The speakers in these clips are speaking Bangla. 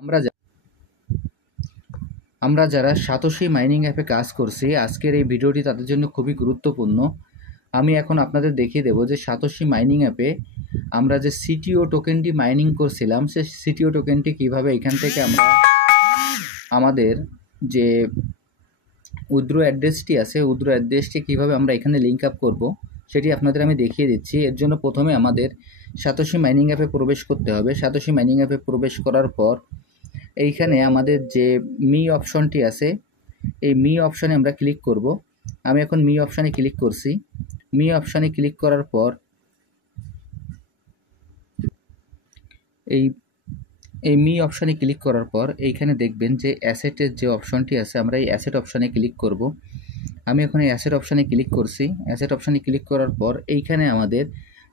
আমরা আমরা যারা সাতোশি মাইনিং অ্যাপে কাজ করছি, আজকের এই ভিডিওটি তাদের জন্য খুবই গুরুত্বপূর্ণ। আমি এখন আপনাদের দেখিয়ে দেব যে সাতোশি মাইনিং অ্যাপে আমরা যে সিটিও টোকেনটি মাইনিং করছিলাম, সে সিটিও টোকেনটি কিভাবে এখান থেকে আমরা আমাদের যে উইথড্র অ্যাড্রেসটি আছে, উইথড্র অ্যাড্রেসটি কীভাবে আমরা এখানে লিঙ্ক আপ করব সেটি আপনাদের আমি দেখিয়ে দিচ্ছি। এর জন্য প্রথমে আমাদের সাতোশি মাইনিং অ্যাপে প্রবেশ করতে হবে। সাতোশি মাইনিং অ্যাপে প্রবেশ করার পর এইখানে আমাদের যে মি অপশনটি আছে, এই মি অপশানে আমরা ক্লিক করব। আমি এখন মি অপশানে ক্লিক করছি। মি অপশানে ক্লিক করার পর এই মি অপশানে ক্লিক করার পর এইখানে দেখবেন যে অ্যাসেটের যে অপশনটি আছে, আমরা এই অ্যাসেট অপশানে ক্লিক করব। আমি এখন এই অ্যাসেট অপশানে ক্লিক করছি। অ্যাসেট অপশানে ক্লিক করার পর এইখানে আমাদের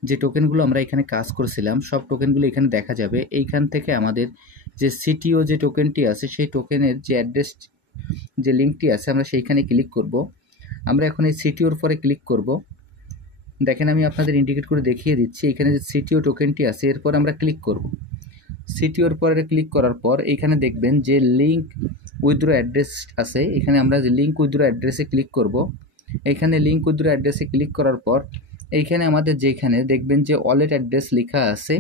যে টোকেনগুলো আমরা এখানে কাজ করছিলাম সব টোকেনগুলো এখানে দেখা যাবে। এইখান থেকে আমাদের যে সিটিও যে টোকেনটি আছে সেই টোকেনের যে অ্যাড্রেস যে লিঙ্কটি আছে আমরা সেইখানে ক্লিক করব। আমরা এখন এই সিটিওর পরে ক্লিক করব। দেখেন আমি আপনাদের ইন্ডিকেট করে দেখিয়ে দিচ্ছি। এখানে যে সিটিও টোকেনটি আছে এরপর আমরা ক্লিক করব। সিটিওর পরে ক্লিক করার পর এইখানে দেখবেন যে লিঙ্ক উইথড্র অ্যাড্রেস আছে, এখানে আমরা যে লিঙ্ক উইথড্র অ্যাড্রেসে ক্লিক করব। এইখানে লিঙ্ক উইথড্র অ্যাড্রেসে ক্লিক করার পর এইখানে আমাদের যেখানে দেখবেন যে ওয়ালেট অ্যাড্রেস লেখা আছে,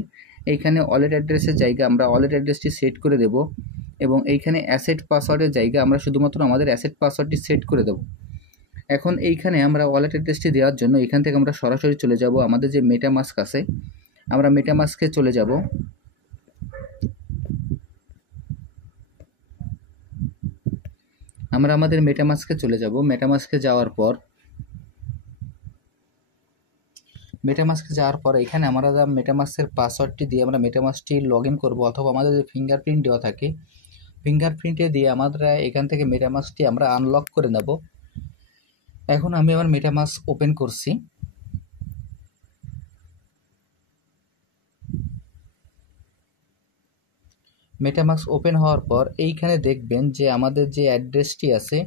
এইখানে ওয়ালেট অ্যাড্রেসের জায়গা আমরা ওয়ালেট অ্যাড্রেসটি সেট করে দেব এবং এইখানে অ্যাসেট পাসওয়ার্ডের জায়গা আমরা শুধুমাত্র আমাদের অ্যাসেট পাসওয়ার্ডটি সেট করে দেব। এখন এইখানে আমরা ওয়ালেট অ্যাড্রেসটি দেওয়ার জন্য এখান থেকে আমরা সরাসরি চলে যাব আমাদের যে মেটামাস্ক আছে, আমরা মেটামাস্কে চলে যাব। আমরা আমাদের মেটামাস্কে চলে যাব। মেটামাস্কে যাওয়ার পর এখানে আমরা মেটামাস্কের পাসওয়ার্ডটি দিয়ে আমরা মেটামাস্কটি লগ ইন করবো, অথবা আমাদের যে ফিঙ্গারপ্রিন্ট দেওয়া থাকে ফিঙ্গারপ্রিন্টে দিয়ে আমরা এখান থেকে মেটামাস্কটি আমরা আনলক করে নেব। এখন আমি আমার মেটামাস্ক ওপেন করছি। মেটামাস্ক ওপেন হওয়ার পর এইখানে দেখবেন যে আমাদের যে অ্যাড্রেসটি আছে,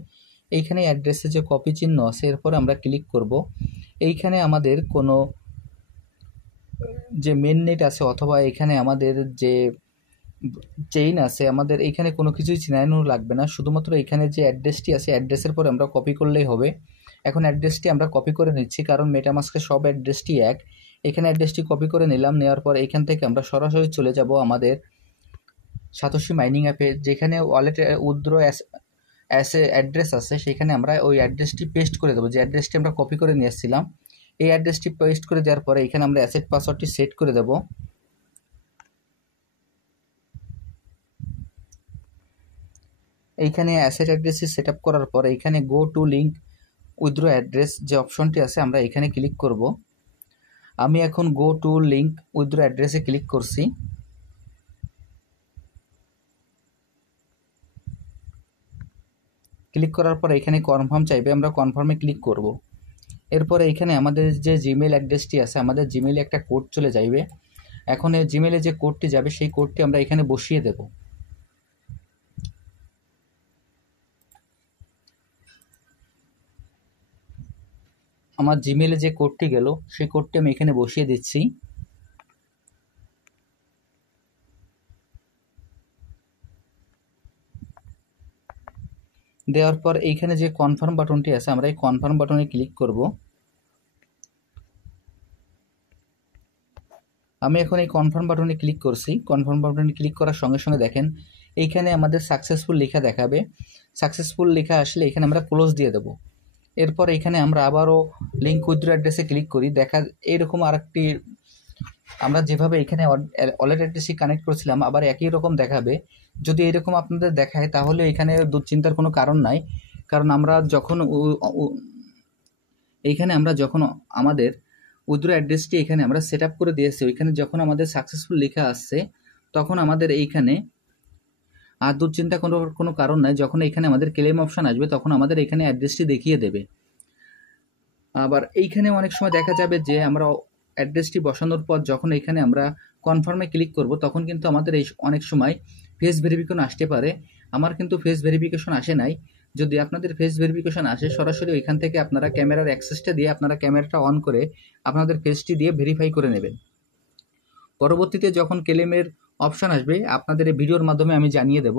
এইখানে অ্যাড্রেসে যে কপি চিহ্ন আছে এরপর আমরা ক্লিক করব। এইখানে আমাদের কোনো যে মেন নেট আছে অথবা এখানে আমাদের যে চেইন আছে, আমাদের এইখানে কোনো কিছুই চিনানো লাগবে না, শুধুমাত্র এখানে যে অ্যাড্রেসটি আছে অ্যাড্রেসের পর আমরা কপি করলেই হবে। এখন অ্যাড্রেসটি আমরা কপি করে নিচ্ছি, কারণ মেটামাস্কের সব অ্যাড্রেসটি এক। এখানে অ্যাড্রেসটি কপি করে নিলাম। নেওয়ার পর এখান থেকে আমরা সরাসরি চলে যাব আমাদের সাতোশি মাইনিং অ্যাপে, যেখানে ওয়ালেট উইথড্র অ্যাড্রেস আছে সেখানে আমরা ওই অ্যাড্রেসটি পেস্ট করে দেবো, যে অ্যাড্রেসটি আমরা কপি করে নিয়ে এসেছিলাম। এই অ্যাড্রেসটি পেস্ট করে দেওয়ার পরে এখানে আমরা অ্যাসেট পাসওয়ার্ডটি সেট করে দেব। এইখানে অ্যাসেট অ্যাড্রেসটি সেট আপ করার পর এইখানে go to link withdraw address যে অপশনটি আছে আমরা এখানে ক্লিক করব। আমি এখন গো টু লিঙ্ক উইথড্র অ্যাড্রেসে ক্লিক করছি। ক্লিক করার পর এখানে কনফার্ম চাইবে, আমরা কনফার্মে ক্লিক করব। এরপরে এখানে আমাদের যে জিমেল অ্যাড্রেসটি আছে, আমাদের জিমেলে একটা কোড চলে যাবে। এখন এই জিমেলে যে কোডটি যাবে সেই কোডটি আমরা এখানে বসিয়ে দেব। আমার জিমেলে যে কোডটি গেল সেই কোডটি আমি এখানে বসিয়ে দিচ্ছি। দেওয়ার পর এইখানে যে কনফার্ম বাটনটি আছে আমরা এই কনফার্ম বাটনে ক্লিক করব। আমি এখন এই কনফার্ম বাটনে ক্লিক করছি। কনফার্ম বাটনে ক্লিক করার সঙ্গে সঙ্গে দেখেন এইখানে আমাদের সাকসেসফুল লেখা দেখাবে। সাকসেসফুল লেখা আসলে এখানে আমরা ক্লোজ দিয়ে দেব। এরপর এখানে আমরা আবারও লিঙ্ক উইথড্র অ্যাড্রেসে ক্লিক করি। দেখা এইরকম আরেকটি আমরা যেভাবে এখানে ওয়ালেট অ্যাড্রেসটি কানেক্ট করেছিলাম আবার একই রকম দেখাবে। যদি এরকম আপনাদের দেখায় তাহলে এখানে দুশ্চিন্তার কোনো কারণ নাই, কারণ আমরা যখন আমাদের উইথড্র অ্যাড্রেসটি এখানে আমরা সেট আপ করে দিয়েছি, ওইখানে যখন আমাদের সাকসেসফুল লেখা আসছে তখন আমাদের এইখানে আর দুশ্চিন্তা কোনো কারণ নাই। যখন এখানে আমাদের ক্লেম অপশান আসবে তখন আমাদের এখানে অ্যাড্রেসটি দেখিয়ে দেবে। আবার এইখানে অনেক সময় দেখা যাবে যে আমরা অ্যাড্রেসটি বসানোর পর যখন এখানে আমরা কনফার্মে ক্লিক করব তখন কিন্তু আমাদের এই অনেক সময় ফেস ভেরিফিকেশন আসতে পারে। আমার কিন্তু ফেস ভেরিফিকেশন আসে নাই। যদি আপনাদের ফেস ভেরিফিকেশন আসে সরাসরি ওইখান থেকে আপনারা ক্যামেরার অ্যাক্সেসটা দিয়ে আপনারা ক্যামেরাটা অন করে আপনাদের ফেসটি দিয়ে ভেরিফাই করে নেবেন। পরবর্তীতে যখন ক্লেমের অপশান আসবে, আপনাদের এই ভিডিওর মাধ্যমে আমি জানিয়ে দেব